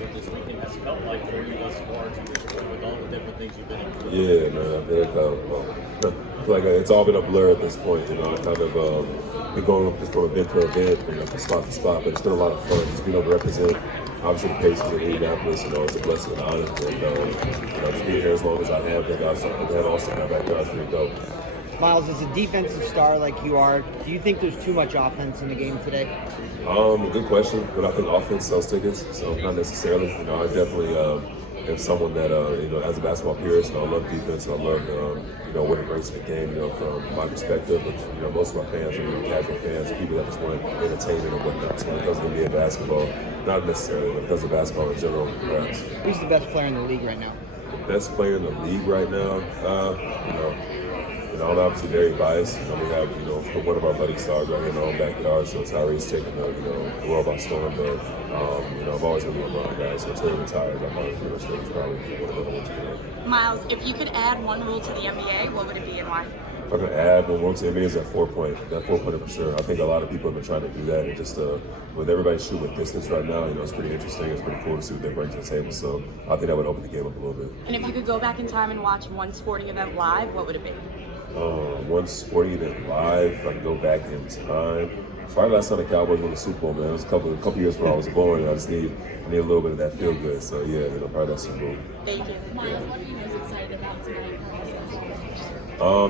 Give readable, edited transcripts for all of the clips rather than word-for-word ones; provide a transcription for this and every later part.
what this weekend has felt like for you thus far to this point with all the different things you've been able to do. Yeah, man. I feel like it's all been a blur at this point. I kind of been going just from event to event, from spot to spot, but it's been a lot of fun. Just being able to represent, obviously, the Pacers in Indianapolis. It's a blessing and honor. And just being here as long as I have, I have also my backyard is pretty dope. Myles, as a defensive star like you are, do you think there's too much offense in the game today? Good question, but I think offense sells tickets, so not necessarily. I definitely am someone that as a basketball purist, I love defense. I love what it brings to the game. From my perspective, but most of my fans are casual fans, people that just want entertainment and whatnot. So when it comes to NBA basketball, not necessarily, but because of basketball in general, perhaps. Who's the best player in the league right now? The best player in the league right now, I'm obviously very biased. We have, one of our budding stars right here in our own backyard, so Tyrese taking the world by storm. But, I've always been a LeBron guy, so until he retires, I'm always going to stay probably one of the ones to do. Myles, if you could add one rule to the NBA, what would it be and why? If I could add one rule to the NBA is that 4-pointer for sure. I think a lot of people have been trying to do that, and just with everybody shooting with distance right now, it's pretty interesting. It's pretty cool to see what they bring to the table. So I think that would open the game up a little bit. And if you could go back in time and watch one sporting event live, what would it be? One sporting event live, if I could go back in time. Probably last time the Cowboys won the Super Bowl, man. It was a couple years before I was born. I just need a little bit of that feel good. So yeah, probably that Super Bowl. Thank you. Myles, what are you most excited about tonight?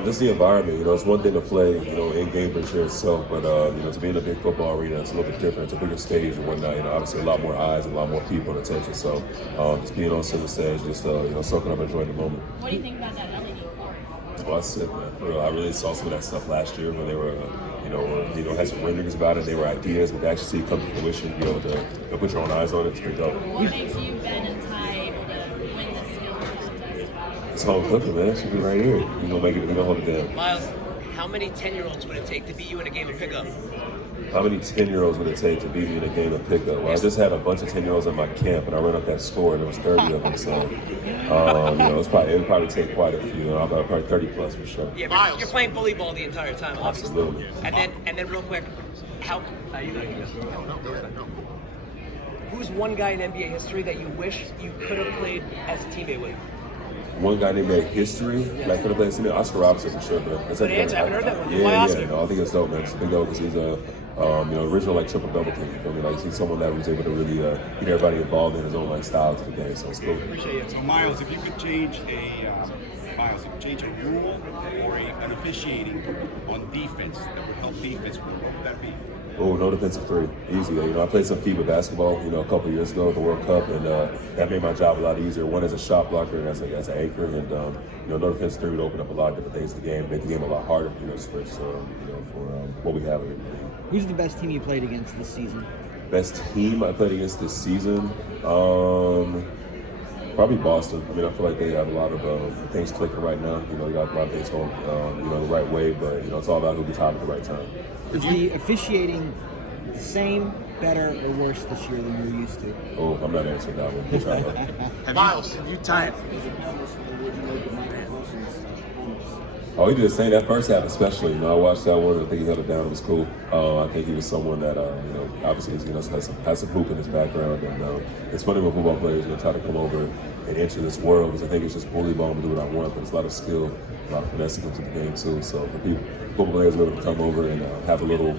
Just the environment. It's one thing to play, in game for sure itself, but to be in a big football arena, it's a little bit different. It's a bigger stage and whatnot. Obviously a lot more eyes, and a lot more people and attention. So just being on center stage, just soaking up, enjoying the moment. What do you think about that LED court? Well, that's it, man. For real, I really saw some of that stuff last year when they were, had some renderings about it. They were ideas, but to actually see it come to fruition, be able to put your own eyes on it, it's pretty dope. What makes you, Ben, and Ty able to win this skills contest? It's home cooking, man. It should be right here. We gonna hold it down. Myles, how many 10-year-olds would it take to beat you in a game of pickup? How many 10-year-olds would it take to beat me in a game of pickup? Well, I just had a bunch of 10-year-olds at my camp, and I ran up that score, and there was 30 of them. So, it would probably take quite a few. Probably 30 plus for sure. Yeah, but you're playing bully ball the entire time, obviously. Absolutely. And then real quick, who's one guy in NBA history that you wish you could have played as a teammate with? One guy named history, like could have played something. Oscar Robertson for sure, but Good answer. I haven't heard that one. Yeah, Why yeah. Oscar? I think it's dope, man. It's a big dope because he's a original triple double king. You feel me? He's someone that was able to really get everybody involved in his own style to the game. So it's cool. Appreciate you. So Myles, if you could change a rule or an officiating on defense that would help defense, what would that be? Oh, no defensive three. Easy. I played some FIBA basketball, a couple years ago at the World Cup, and that made my job a lot easier. One as a shot blocker and as an anchor, and no defensive three would open up a lot of different things in the game, make the game a lot harder, just for what we have in the league. Who's the best team you played against this season? Best team I played against this season? Probably Boston. I feel like they have a lot of things clicking right now. They got a lot of things going, the right way, but, it's all about who gets hot at the right time. Is the officiating the same, better, or worse this year than you're used to? Oh, I'm not answering that one. We'll try Myles, have you tied? Oh, he did the same that first half, especially. I watched that one. I think he held it down. It was cool. I think he was someone that, obviously, has some hoop in his background. And it's funny when football players try to come over and enter this world, because I think it's just bully ball and do what I want, but it's a lot of skill, a lot of finesse that comes to the game too. So for football players to come over and have a little,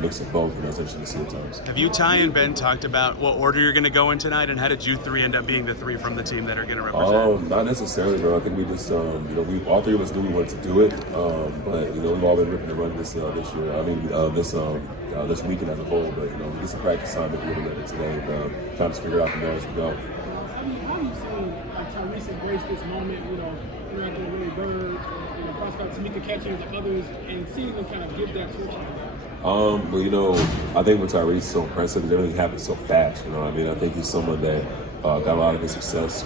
mix of both, it's interesting to see at times. Have you, Ty, and Ben talked about what order you're going to go in tonight, and how did you three end up being the three from the team that are going to represent? Not necessarily, bro. I think we just, we all three of us knew we wanted to do it, but we've all been ripping to run this year. This weekend as a whole. But we get some practice time at the end of it today, and trying to figure out from there as we go. How do you see Tyrese embrace this moment? Interacting with Willie Bird, Pascal, Tamika catchings and others, and seeing them kind of give that torch like that? I think with Tyrese, so impressive, everything happens so fast. I think he's someone that got a lot of his success,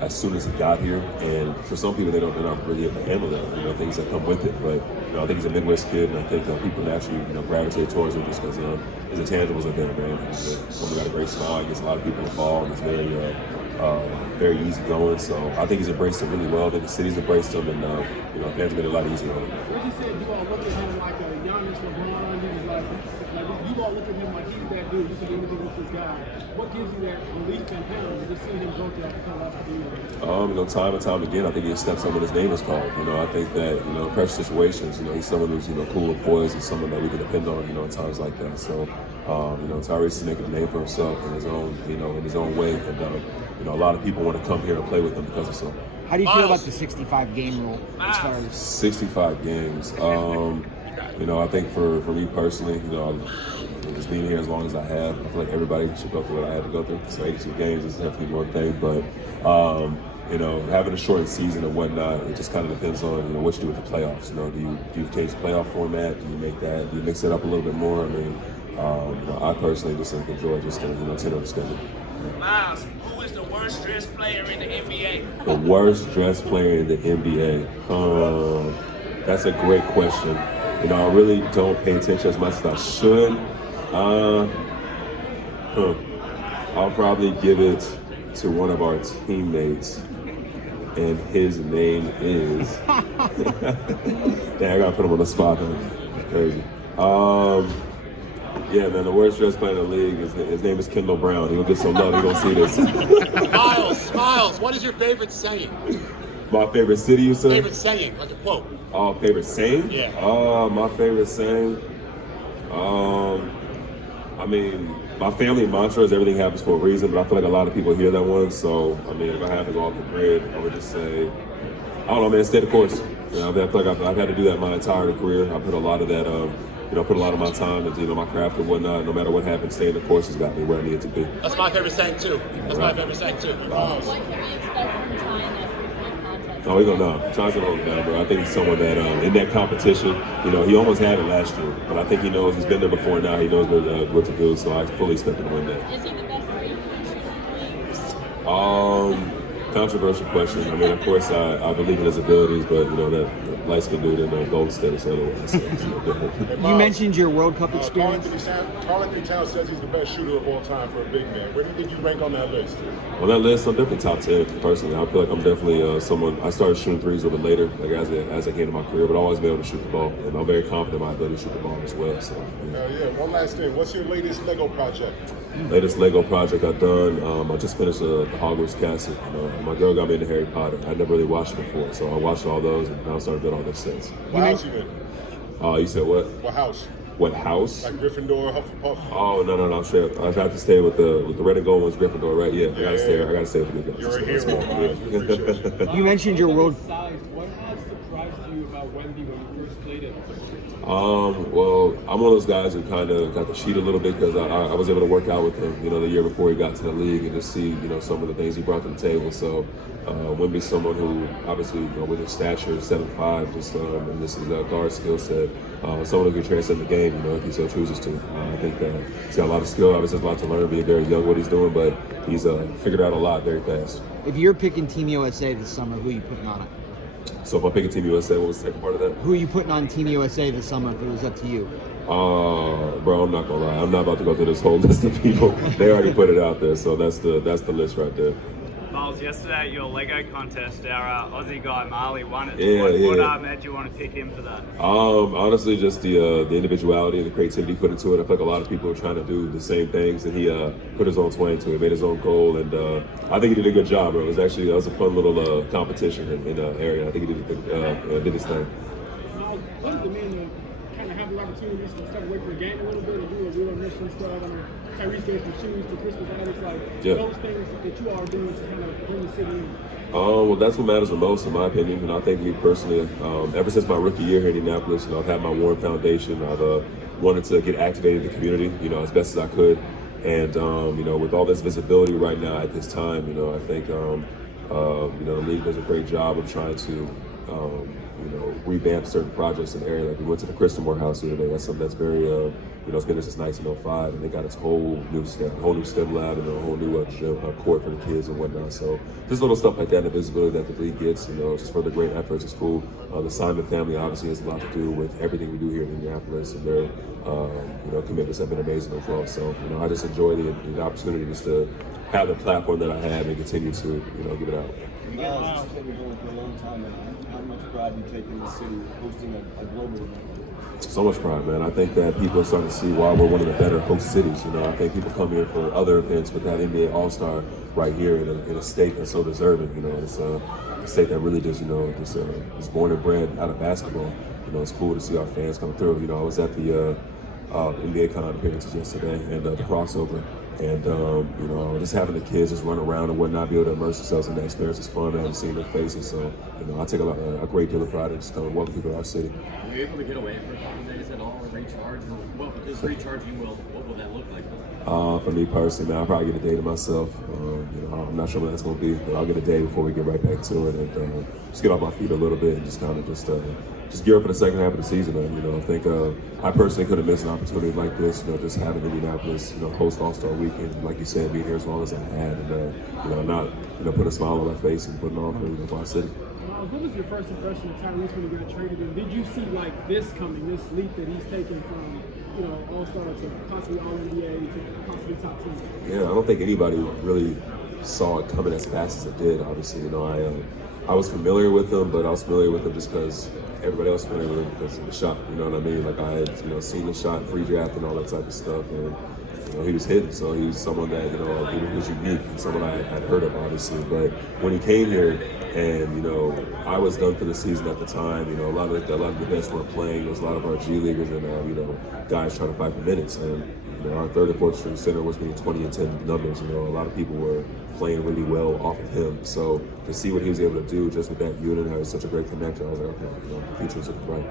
as soon as he got here. And for some people, they're not really able to handle that, things that come with it. But I think he's a Midwest kid, and I think people naturally, gravitate towards him just because his intangibles are there, man. He's someone got a great smile, he gets a lot of people involved. He's very easy going. So I think he's embraced it really well. I think the city's embraced him, and fans made it a lot easier on him. What you said, you all look at him like a Giannis LeBron. He was like you all look at him like he's that dude. You can do anything with this guy. What gives you that belief in him and just seeing him go through that kind of last couple years? Time and time again, I think he steps up when his name is called. I think that, pressure situations, he's someone who's, cool and poised and someone that we can depend on, in times like that. So, Tyrese is making a name for himself in his own, in his own way. And, a lot of people want to come here and play with him because of so. How do you feel about the 65 game rule as far as 65 games? I think for me personally, just being here as long as I have, I feel like everybody should go through what I had to go through. So 82 games is definitely one thing, but having a shortened season and whatnot, it just kind of depends on what you do with the playoffs. Do you change the playoff format? Do you mix it up a little bit more? I mean, I personally just enjoy just 10 on the schedule. Myles, who is the worst dressed player in the NBA? The worst dressed player in the NBA. That's a great question. I really don't pay attention as much as I should. I'll probably give it to one of our teammates, and his name is. Dang, I gotta put him on the spot. That's crazy. Yeah, man, the worst dressed player in the league his name is Kendall Brown. He'll get some love. He gonna see this. Myles, what is your favorite saying? My favorite city, you said? Favorite saying, like a quote. Oh, favorite saying? Yeah. My favorite saying. I mean, my family mantra is everything happens for a reason, but I feel like a lot of people hear that one. So, I mean, if I have to go off the grid, I would just say, I don't know, man, stay the course. I feel like I've had to do that my entire career. I put a lot of that, put a lot of my time into, my craft and whatnot. No matter what happens, staying the course has got me where I need to be. That's my favorite saying, too. What can we expect from Ty in that three-point contest? Oh, he's gonna Ty's gonna hold it down, bro. I think he's someone that in that competition, he almost had it last year, but I think he knows he's been there before now. He knows what to do, so I fully expect him to win that. Is he the best three-point shooter in the league? Controversial question. I mean, of course, I believe in his abilities, but that light-skinned dude in Golden State is otherwise, so it's different. you mentioned your World Cup experience? Karl-Anthony Towns says he's the best shooter of all time for a big man. Where do you think you rank on that list? On that list, I'm definitely top 10 personally. I feel like I'm definitely someone. I started shooting threes a little bit later, like as I came in my career, but I've always been able to shoot the ball, and I'm very confident in my ability to shoot the ball as well. So. One last thing. What's your latest Lego project? Latest Lego project I've done. I just finished the Hogwarts Castle. My girl got me into Harry Potter. I never really watched it before, so I watched all those, and now I started building all this since. What house you in? You said what? What house? What house? Like Gryffindor, Hufflepuff. Oh no! Straight up. I have to stay with the red and gold ones, Gryffindor, right? Yeah, I gotta stay with the good guys. You're a hero, Myles. We appreciate you. You mentioned your world. What surprised you about Wemby when you first played it? Well, I'm one of those guys who kind of got to cheat a little bit because I was able to work out with him, the year before he got to the league and just see, some of the things he brought to the table. So, Wemby's someone who, obviously, with his stature, 7'5", just and this is a guard skill set, someone who can transcend the game, if he so chooses to. I think that he's got a lot of skill. Obviously, has a lot to learn, being very young, what he's doing, but he's figured out a lot very fast. If you're picking Team USA this summer, who are you putting on it? So if I'm picking Team USA, what was the second part of that? Who are you putting on Team USA this summer if it was up to you? Bro, I'm not gonna lie. I'm not about to go through this whole list of people. They already put it out there, so that's the list right there. Myles, yesterday at your Lego contest, our Aussie guy Marley won it. What made you want to pick him for that? Honestly, just the individuality and the creativity put into it. I feel like a lot of people are trying to do the same things, and he put his own twang to it, made his own goal, and I think he did a good job, bro. It was a fun little competition in the area. I think he did his thing. Myles, what is the man to kind of have the opportunities to step away from the game a little bit and do a real mission stuff? I mean, Tyrese gave some shoes to Christmas addicts, those things that you are doing to kind of bring the city in. Well, that's what matters the most, in my opinion. And I think me personally, ever since my rookie year here in Indianapolis, I've had my Warren Foundation. I've wanted to get activated in the community, as best as I could. And with all this visibility right now at this time, I think the league does a great job of trying to revamp certain projects in the area. Like we went to the Christenmore House the other day. That's something that's very, it's been there since 1905, and they got its whole new STEM lab and a whole new court for the kids and whatnot. So just little stuff like that, and the visibility that the league gets, just for the great efforts. It's cool. The Simon family obviously has a lot to do with everything we do here in Indianapolis, and their commitments have been amazing as well. So I just enjoy the opportunity just to have the platform that I have and continue to give it out. Myles, it's been going for a long time now. How much pride do you take in the city hosting a global event? So much pride, man. I think that people are starting to see why we're one of the better host cities. You know, I think people come here for other events, but that NBA All-Star right here in a state that's so deserving. You know, it's a state that really just, is born and bred out of basketball. You know, it's cool to see our fans come through. You know, I was at the NBA Con appearances yesterday and the crossover. And, just having the kids just run around and whatnot, be able to immerse themselves in that experience is fun, man, and seeing their faces. So, I take a great deal of pride in just coming welcome people to our city. Were you able to get away for a couple days at all and recharge? What does recharging what will that look like? For me personally, man, I'll probably get a day to myself. I'm not sure what that's going to be, but I'll get a day before we get right back to it and just get off my feet a little bit and just kind of just gear up for the second half of the season, man. I think I personally could have missed an opportunity like this, just having Indianapolis, host All-Star Weekend, like you said, being here as long as I had, and not, put a smile on my face and putting on for our city. What was your first impression of Tyrese when he got traded? And did you see like this coming, this leap that he's taken from, All-Star to possibly All-NBA to possibly top 10? Yeah, I don't think anybody really saw it coming as fast as it did. Obviously, I was familiar with him, but I was familiar with him just because everybody else was familiar with him because of the shot. You know what I mean? Like I had, seen the shot, pre-draft, and all that type of stuff, and he was hitting. So he was someone that he was unique and someone I had heard of, obviously. But when he came here, and I was done for the season at the time. A lot of the best weren't playing. There was a lot of our G leaguers and guys trying to fight for minutes. And our third and fourth string center was getting 20 and 10 numbers. A lot of people were playing really well off of him. So to see what he was able to do just with that unit, having such a great connector, I was like, okay, the future is looking bright.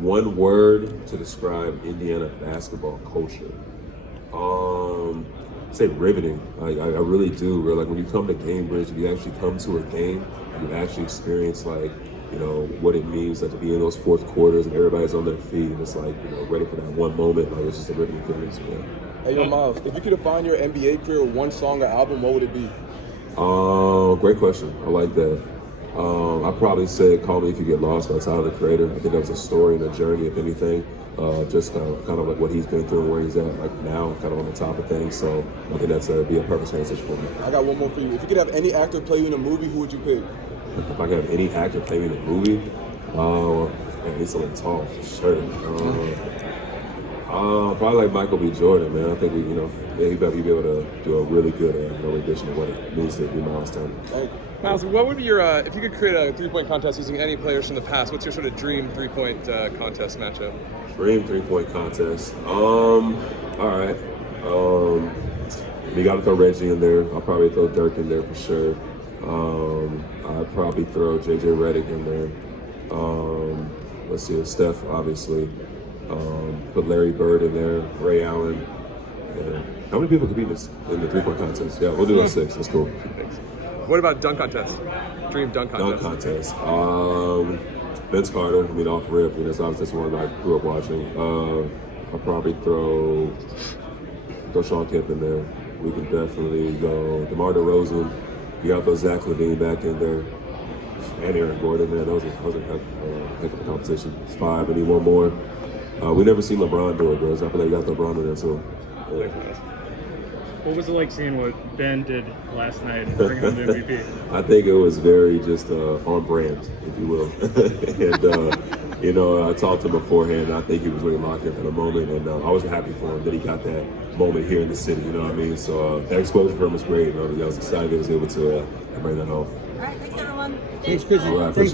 One word to describe Indiana basketball culture. Say riveting. I really do. Like when you come to Cambridge and you actually come to a game, you actually experience what it means to be in those fourth quarters and everybody's on their feet and it's like, ready for that one moment. Like it's just a riveting feeling. So, yeah. Hey, Myles, if you could define your NBA career with one song or album, what would it be? Great question. I like that. I probably said "Call Me If You Get Lost" by Tyler, the Creator. I think that was a story and a journey, if anything. Just kind of like what he's been through and where he's at like now, kind of on the top of things. So I think that's be a perfect transition for me. I got one more for you. If you could have any actor play you in a movie, who would you pick? If I could have any actor play me in a movie, man, he's something tall for sure. Probably like Michael B. Jordan, man. I think he'd be able to do a really good rendition of what it means to be Myles Turner. Myles, what would be your, if you could create a three-point contest using any players from the past, what's your sort of dream three-point contest matchup? Dream three-point contest. All right. You got to throw Reggie in there. I'll probably throw Dirk in there for sure. I'd probably throw JJ Redick in there. Let's see, Steph, obviously. Put Larry Bird in there, Ray Allen. Yeah. How many people could be in the three-point contest? Yeah, we'll do those 6. That's cool. Thanks. What about dunk contest? Dream dunk contest. Dunk contest. Vince Carter. Off rip. That's obviously one I grew up watching. I'll probably throw Sean Kemp in there. We can definitely go DeMar DeRozan. You got those Zach LaVine back in there. And Aaron Gordon, man. Those are heck of a competition. It's 5. I need one more. We never seen LeBron do it, bro. So I feel like you got LeBron in there too. Yeah. What was it like seeing what Ben did last night and bringing home the MVP? I think it was very just on brand, if you will. And I talked to him beforehand. And I think he was really locked in for the moment, and I was happy for him that he got that moment here in the city. You know what I mean? So that exposure for him was great. I was excited he was able to bring that home. All right, thanks everyone. Thanks, Chris. All right,